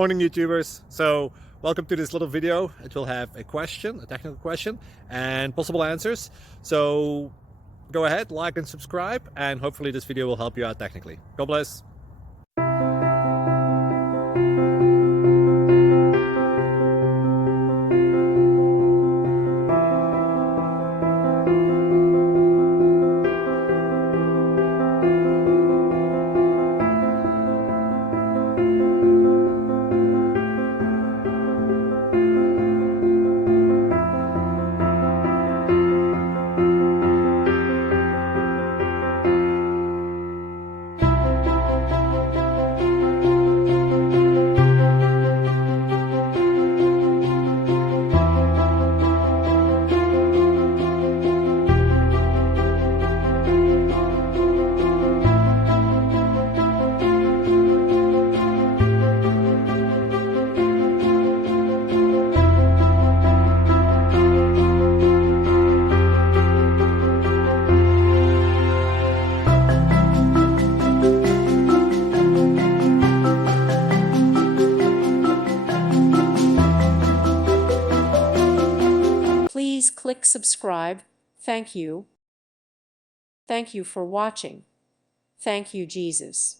Morning YouTubers. So welcome to this little video. It will have a question, a technical question, and possible answers. So go ahead, like and subscribe, and hopefully this video will help you out technically. God bless. Please click subscribe. Thank you. Thank you for watching. Thank you, Jesus.